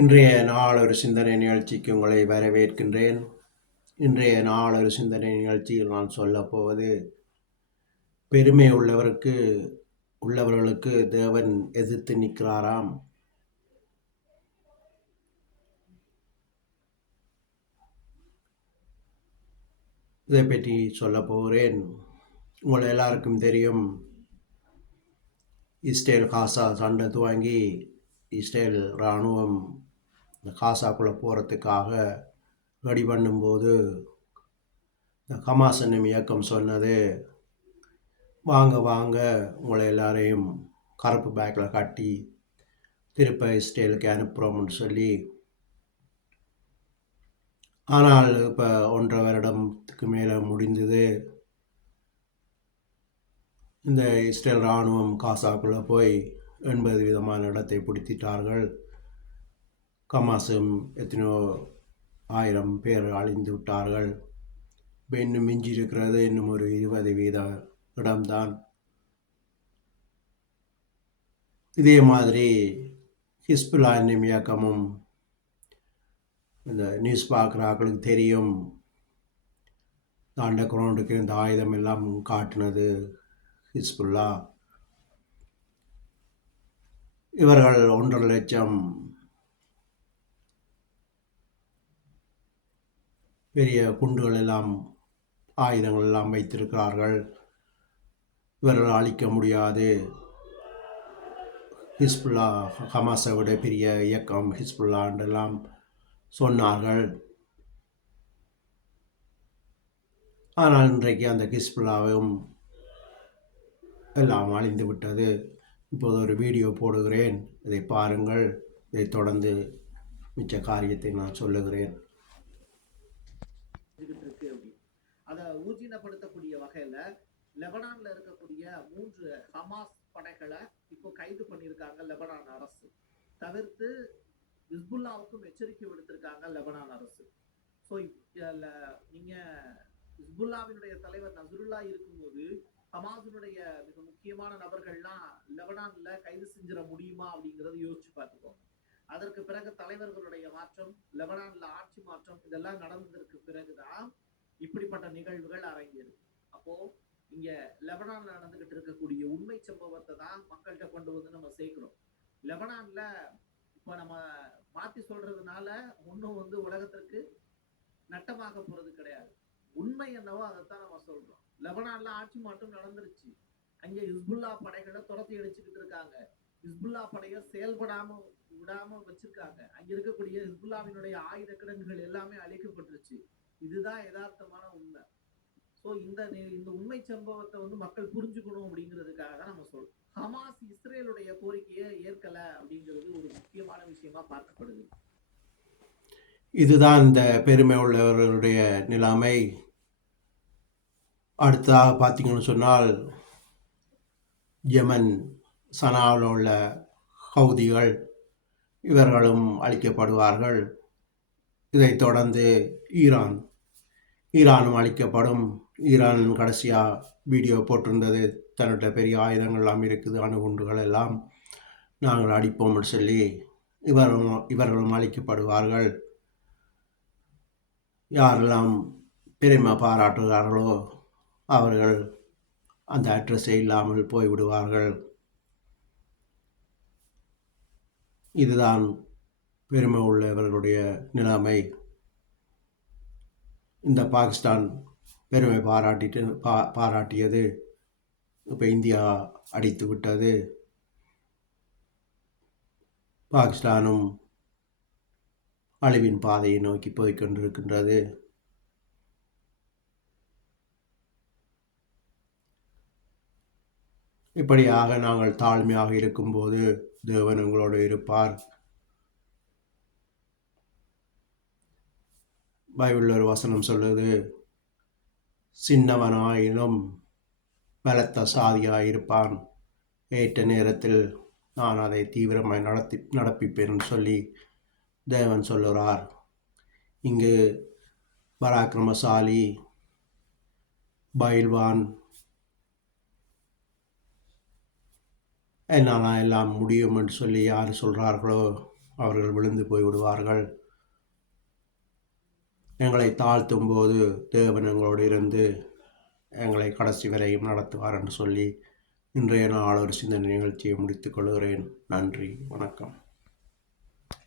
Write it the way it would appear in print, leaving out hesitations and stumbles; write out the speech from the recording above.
இன்றைய நாளொரு சிந்தனை நிகழ்ச்சிக்கு உங்களை வரவேற்கின்றேன். இன்றைய நாளொரு சிந்தனை நிகழ்ச்சியில் நான் சொல்லப்போவது, பெருமை உள்ளவர்களுக்கு தேவன் எதிர்த்து நிற்கிறாராம். இதை பற்றி சொல்ல போகிறேன். உங்கள் எல்லாருக்கும் தெரியும், இஸ்ரேல் காசா சண்டை துவங்கி இஸ்ரேல் இராணுவம் இந்த காசாக்குள்ளே போகிறதுக்காக ரெடி பண்ணும்போது இந்த ஹமாஸ் என்னும் இயக்கம் சொன்னது, வாங்க வாங்க உங்களை எல்லாரையும் கருப்பு பேக்கில் கட்டி திருப்ப இஸ்ரேலுக்கு அனுப்புகிறோம்னு சொல்லி. ஆனால் இப்போ 1.5 வருடத்துக்கு மேலே முடிந்தது. இந்த இஸ்ரேல் இராணுவம் காசாக்குள்ளே போய் 80 விதமான இடத்தை பிடித்திட்டார்கள். ஹமாஸும் எத்தனையோ 1000 பேர் அழிந்து விட்டார்கள். இப்போ இன்னும் மிஞ்சி இருக்கிறது இன்னும் ஒரு 20 வீத இடம்தான். இதே மாதிரி ஹிஸ்புல்லா என்னும் இயக்கமும், இந்த நியூஸ் பார்க்குறாக்களுக்கு தெரியும், இந்த அண்டர் கிரவுண்டுக்கு இந்த ஆயுதம் எல்லாம் காட்டினது ஹிஸ்புல்லா. இவர்கள் 1.5 லட்சம் பெரிய குண்டுகள் எல்லாம் ஆயுதங்கள் எல்லாம் வைத்திருக்கிறார்கள். இவர்கள் அழிக்க முடியாது. ஹிஸ்புல்லா ஹமாஸை விட பெரிய இயக்கம் ஹிஸ்புல்லாண்டெல்லாம் சொன்னார்கள். ஆனால் இன்றைக்கு அந்த ஹிஸ்புல்லாவும் எல்லாம் அழிந்து விட்டது. இப்போது ஒரு வீடியோ போடுகிறேன், இதை பாருங்கள். இதை தொடர்ந்து மிச்ச காரியத்தை நான் சொல்லுகிறேன். அதை ஊர்ஜினப்படுத்தக்கூடிய வகையில லெபனான்ல இருக்கக்கூடிய 3 ஹமாஸ் படைகளை இப்போ கைது பண்ணியிருக்காங்க லெபனான் அரசு. தவிர்த்து ஹிஸ்புல்லாவுக்கும் எச்சரிக்கை விடுத்திருக்காங்க லெபனான் அரசு. ஸோ நீங்க ஹிஸ்புல்லாவினுடைய தலைவர் நசருல்லா இருக்கும்போது ஹமாஸினுடைய மிக முக்கியமான நபர்கள்லாம் லெபனான்ல கைது செஞ்சிட முடியுமா அப்படிங்கறத யோசிச்சு பார்த்துக்கோங்க. அதற்கு பிறகு தலைவர்களுடைய மாற்றம், லெபனான்ல ஆட்சி மாற்றம், இதெல்லாம் நடந்ததற்கு பிறகுதான் இப்படிப்பட்ட நிகழ்வுகள் அரங்கேறும். அப்போ இங்க லெபனான்ல நடந்துகிட்டு இருக்கக்கூடிய உண்மை சம்பவத்தை தான் மக்கள்கிட்ட கொண்டு வந்து நம்ம சேர்க்கிறோம். லெபனான்ல இப்ப நம்ம மாத்தி சொல்றதுனால ஒன்னும் உலகத்திற்கு நட்டமாக போறது கிடையாது. உண்மை என்னவோ அதைத்தான் நம்ம சொல்றோம். லெபனான்ல ஆட்சி மாற்றம் நடந்துருச்சு. அங்க ஹிஸ்புல்லா படைகளை துரத்தி அடிச்சுக்கிட்டு இருக்காங்க. ஹிஸ்புல்லா படையை செயல்படாம விடாம வச்சிருக்காங்க. அங்க இருக்கக்கூடிய ஹிஸ்புல்லாவினுடைய ஆயுத கிடங்குகள் எல்லாமே அழிக்கப்பட்டுருச்சு. இதுதான் யதார்த்தமான உண்மை. ஸோ இந்த உண்மை சம்பவத்தை மக்கள் புரிஞ்சுக்கணும் அப்படிங்கிறதுக்காக தான் நம்ம சொல்றோம். ஹமாஸ் இஸ்ரேலுடைய கோரிக்கையை ஏற்கல அப்படிங்கிறது ஒரு முக்கியமான விஷயமா பார்க்கப்படுது. இதுதான் இந்த பெருமை உள்ளவர்களுடைய நிலைமை. அடுத்ததாக பார்த்தீங்கன்னு சொன்னால், யமன் சனாவில் உள்ள ஹவுதிகள் இவர்களும் அழிக்கப்படுவார்கள். இதைத் தொடர்ந்து ஈரானும் அழிக்கப்படும். ஈரான் கடைசியாக வீடியோ போட்டிருந்தது, தன்னிட்ட பெரிய ஆயுதங்கள் எல்லாம் இருக்குது, அணுகுண்டுகள் எல்லாம் நாங்கள் அடிப்போம்னு சொல்லி. இவர்களும் அழிக்கப்படுவார்கள். யாரெல்லாம் பெருமை பாராட்டுகிறார்களோ அவர்கள் அந்த அட்ரஸை இல்லாமல் போய்விடுவார்கள். இதுதான் பெருமை உள்ளவர்களுடைய நிலைமை. இந்த பாகிஸ்தான் பெருமை பாராட்டியது இப்போ இந்தியா அடித்து விட்டது. பாகிஸ்தானும் அழிவின் பாதையை நோக்கி போய்கொண்டிருக்கின்றது. இப்படியாக நாங்கள் தாழ்மையாக இருக்கும்போது தேவன் உங்களோடு இருப்பார். பைபிளில் ஒரு வசனம் சொல்லுது, சின்னவனாயினும் பலத்த சாதியாயிருப்பான், ஏற்ற நேரத்தில் நான் அதை தீவிரமாய் நடப்பிப்பேன் சொல்லி தேவன் சொல்லுகிறார். இங்கு பராக்கிரமசாலி, பயில்வான், என்னால் எல்லாம் முடியும் என்று சொல்லி யார் சொல்கிறார்களோ அவர்கள் விழுந்து போய்விடுவார்கள். எங்களை தாழ்த்தும் போது தேவன் எங்களோடு இருந்து எங்களை கடைசி வரையும் நடத்துவார் என்று சொல்லி இன்றைய நாள் ஒரு சிந்தனை நிகழ்ச்சியை முடித்துக் கொள்கிறேன். நன்றி, வணக்கம்.